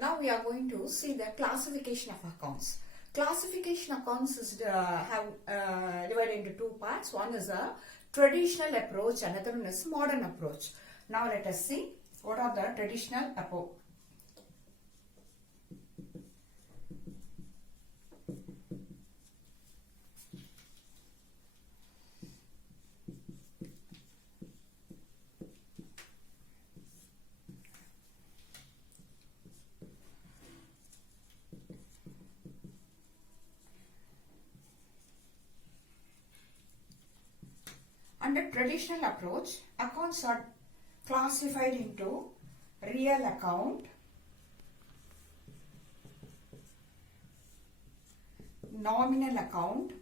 Now we are going to see the classification of accounts. Classification accounts is divided into two parts. One is a traditional approach, another one is modern approach. Now let us see what are the traditional approach. Under traditional approach, accounts are classified into real account, nominal account,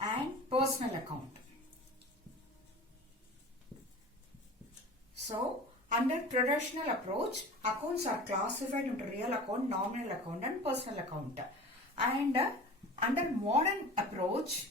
and personal account. So, under traditional approach, accounts are classified into real account, nominal account, and personal account. And under modern approach,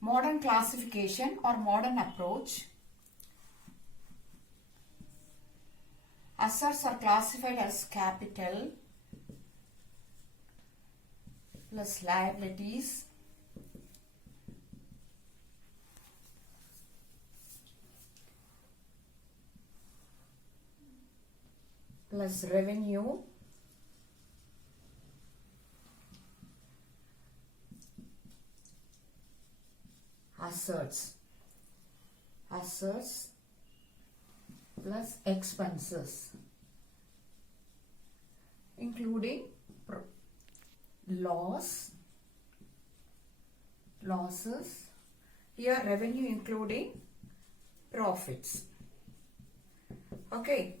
modern classification or modern approach, assets are classified as capital plus liabilities plus revenue assets plus expenses including losses, here revenue including profits. Okay,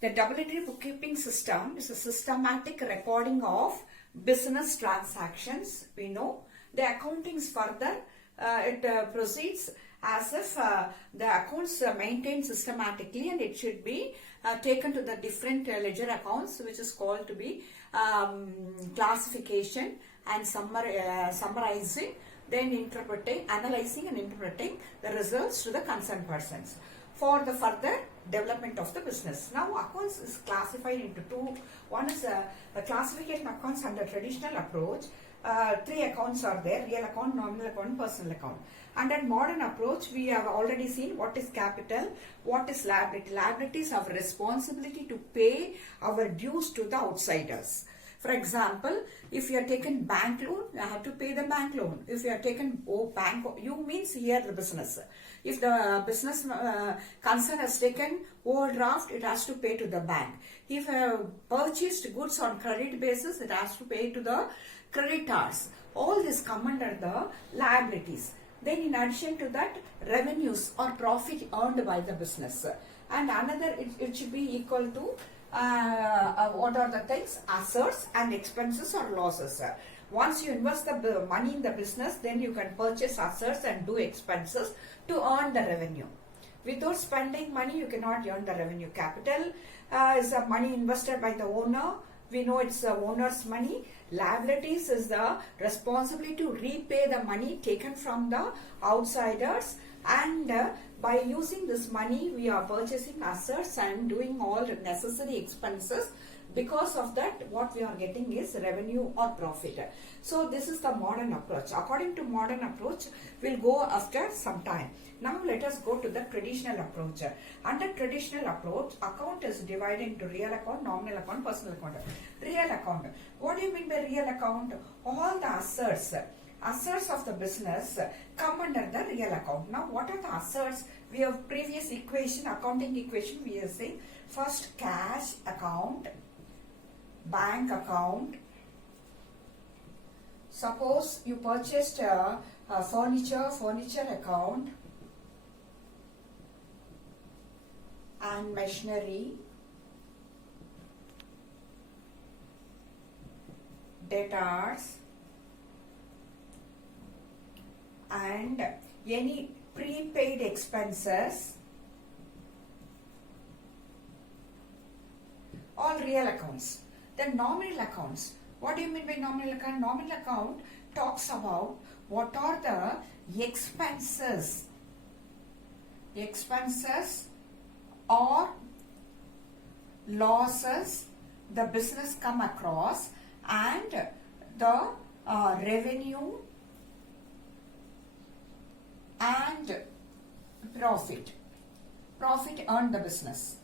the double entry bookkeeping system is a systematic recording of business transactions. We know the accounting is further it proceeds as if the accounts maintained systematically, and it should be taken to the different ledger accounts, which is called to be classification and summarizing, then interpreting, analyzing and interpreting the results to the concerned persons for the further development of the business. Now accounts is classified into two. One is a classification accounts under traditional approach. Three accounts are there: real account, nominal account, personal account. Under modern approach, we have already seen what is capital, what is liability. Liabilities have responsibility to pay our dues to the outsiders. For example, if you are taken bank loan, you have to pay the bank loan. If you are taken bank, you means here the business. If the business concern has taken overdraft, it has to pay to the bank. If purchased goods on credit basis, it has to pay to the creditors. All this come under the liabilities. Then in addition to that, revenues or profit earned by the business. And another, it should be equal to what are the things? Assets and expenses or losses. Once you invest the money in the business, then you can purchase assets and do expenses to earn the revenue. Without spending money, you cannot earn the revenue. Capital is the money invested by the owner. We know it's the owner's money. Liabilities is the responsibility to repay the money taken from the outsiders, and by using this money we are purchasing assets and doing all the necessary expenses. Because of that, what we are getting is revenue or profit. So this is the modern approach. According to modern approach, we'll go after some time. Now let us go to the traditional approach. Under traditional approach, account is divided into real account, nominal account, personal account. Real account. What do you mean by real account? All the assets of the business come under the real account. Now what are the assets? We have previous equation, accounting equation, we are saying first cash account, bank account. Suppose you purchased furniture account and machinery, debtors, and any prepaid expenses, all real accounts. Then nominal accounts. What do you mean by nominal account? Nominal account talks about what are the expenses expenses or losses the business come across, and the revenue and profit earned the business.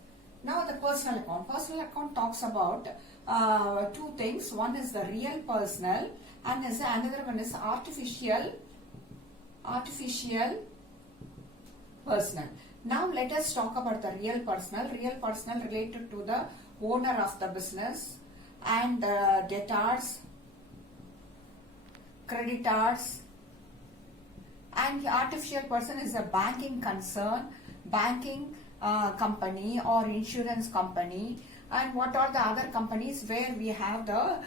Now the personal account. Personal account talks about two things. One is the real personal, and another one is artificial personal. Now let us talk about the real personal. Real personal related to the owner of the business and debtors, creditors, and the artificial person is a banking concern, banking company or insurance company, and what are the other companies where we have the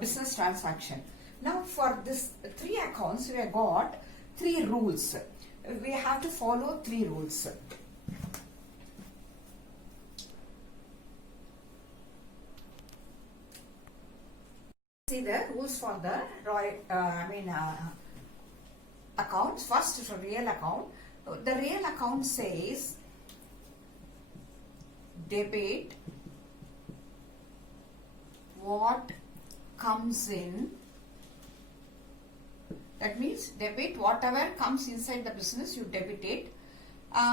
business transaction. Now for this three accounts we have got three rules. We have to follow three rules. See the rules for the accounts. First is a real account. The real account says debit what comes in. That means debit whatever comes inside the business, you debit it.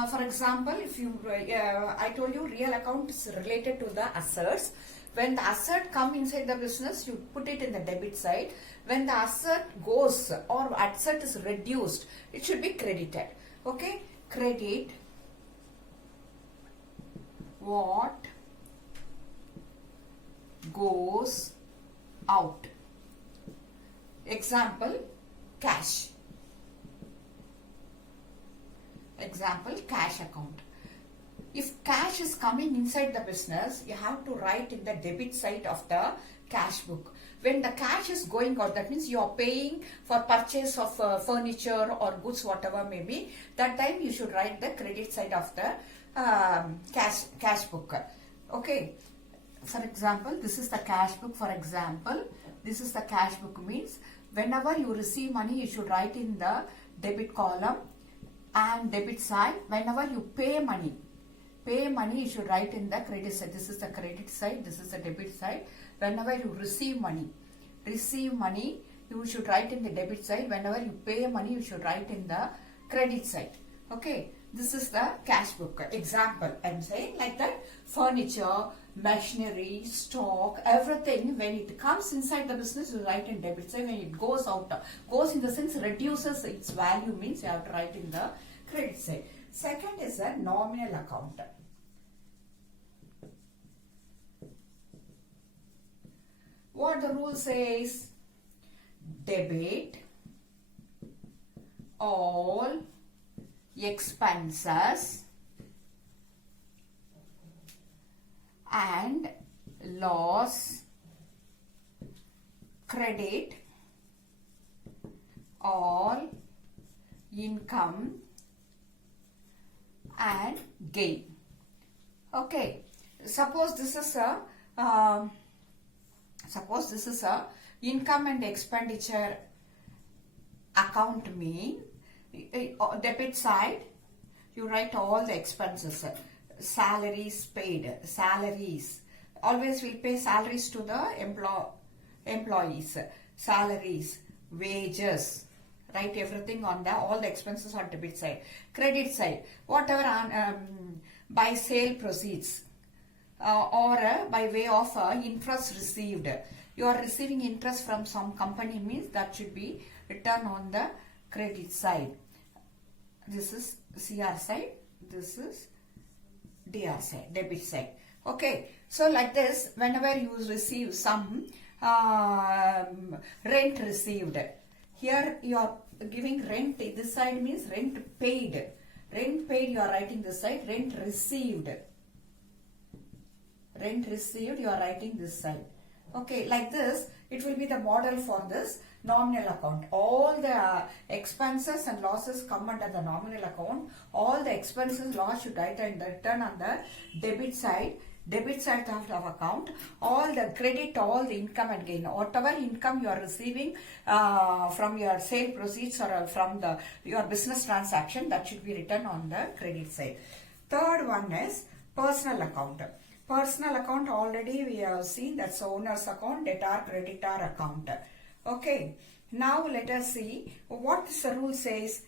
For example, if you I told you real account is related to the assets. When the asset come inside the business, you put it in the debit side. When the asset goes or asset is reduced, it should be credited. Okay, credit what goes out. Example, cash. Example, cash account. If cash is coming inside the business, you have to write in the debit side of the cash book. When the cash is going out, that means you are paying for purchase of furniture or goods, whatever may be. That time you should write the credit side of the cash book. Okay. For example, this is the cash book. For example, this is the cash book means whenever you receive money, you should write in the debit column and debit side. Whenever you pay money, you should write in the credit side. This is the credit side, this is the debit side. Whenever you receive money, you should write in the debit side. Whenever you pay money, you should write in the credit side. Okay, this is the cash book. Example, I'm saying like that. Furniture, machinery, stock, everything, when it comes inside the business, you write in debit side. When it goes out, goes in the sense reduces its value, means you have to write in the credit side. Second is a nominal account. What the rule says? Debit all expenses and loss, credit all income and gain. Okay, suppose this is a income and expenditure account. Mean debit side you write all the expenses, salaries paid, salaries, always we pay salaries to the employees, salaries, wages, write everything on the all the expenses on debit side. Credit side, whatever by sale proceeds or by way of interest received. You are receiving interest from some company, means that should be written on the credit side. This is CR side, this is DR side, debit side. Okay, so like this, whenever you receive some rent received, here you are giving rent, this side means rent paid. Rent paid you are writing this side, rent received. Rent received you are writing this side. Okay, like this, it will be the model for this. nominal account. All the expenses and losses come under the nominal account. All the expenses, loss should write and return on the debit side of the account. All the credit, all the income and gain, whatever income you are receiving from your sale proceeds or from your business transaction, that should be written on the credit side. Third one is personal account. Personal account, already we have seen, that's owner's account, debtor, creditor account. Okay, now let us see what the rule says.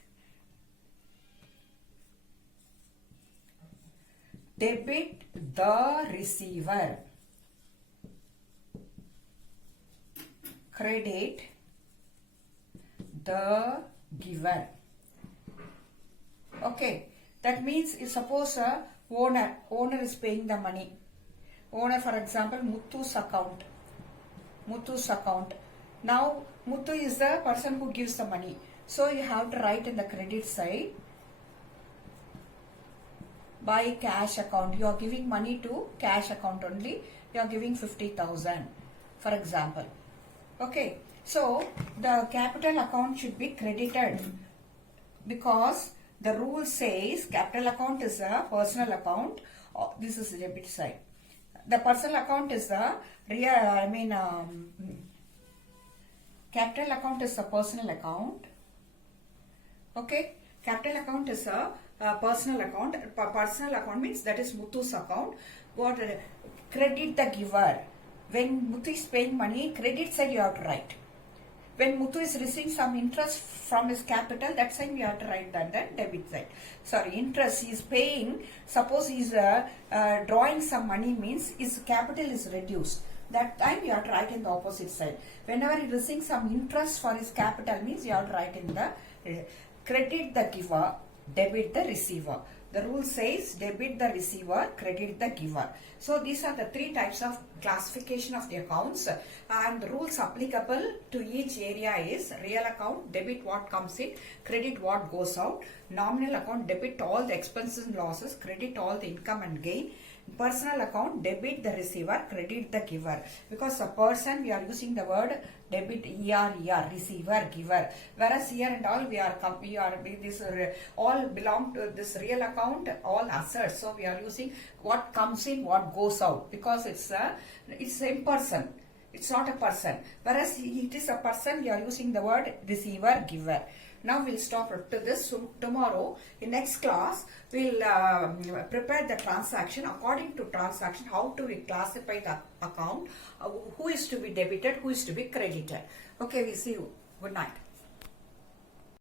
Debit the receiver, credit the giver. Okay, that means if suppose owner is paying the money. Owner, for example, Muthu's account. Now Muthu is the person who gives the money. So you have to write in the credit side, by cash account. You are giving money to cash account only. You are giving 50,000, for example. Okay, so the capital account should be credited because the rule says capital account is a personal account. This is the debit side. The personal account is the capital account is a personal account. Okay, capital account is a personal account. Personal account means that is Muthu's account. What credit the giver. When Muthu is paying money, credit side you have to write. When Muthu is receiving some interest from his capital, that side we have to write that debit side. Sorry, interest he is paying. Suppose he is drawing some money, means his capital is reduced. That time you have to write in the opposite side. Whenever he is receiving some interest for his capital, means you have to write in the credit the giver, debit the receiver. The rule says debit the receiver, credit the giver. So these are the three types of classification of the accounts, and the rules applicable to each area is real account, debit what comes in, credit what goes out. Nominal account, debit all the expenses and losses, credit all the income and gain. Personal account, debit the receiver, credit the giver. Because a person, we are using the word debit, receiver, giver. Whereas here and all all belong to this real account, all assets. So we are using what comes in, what goes out, because it's in person. It's not a person. Whereas it is a person, we are using the word receiver, giver. Now we'll stop to this. So tomorrow, in next class, we'll prepare the transaction. According to transaction, how to we classify the account, who is to be debited, who is to be credited. Okay, we see you. Good night.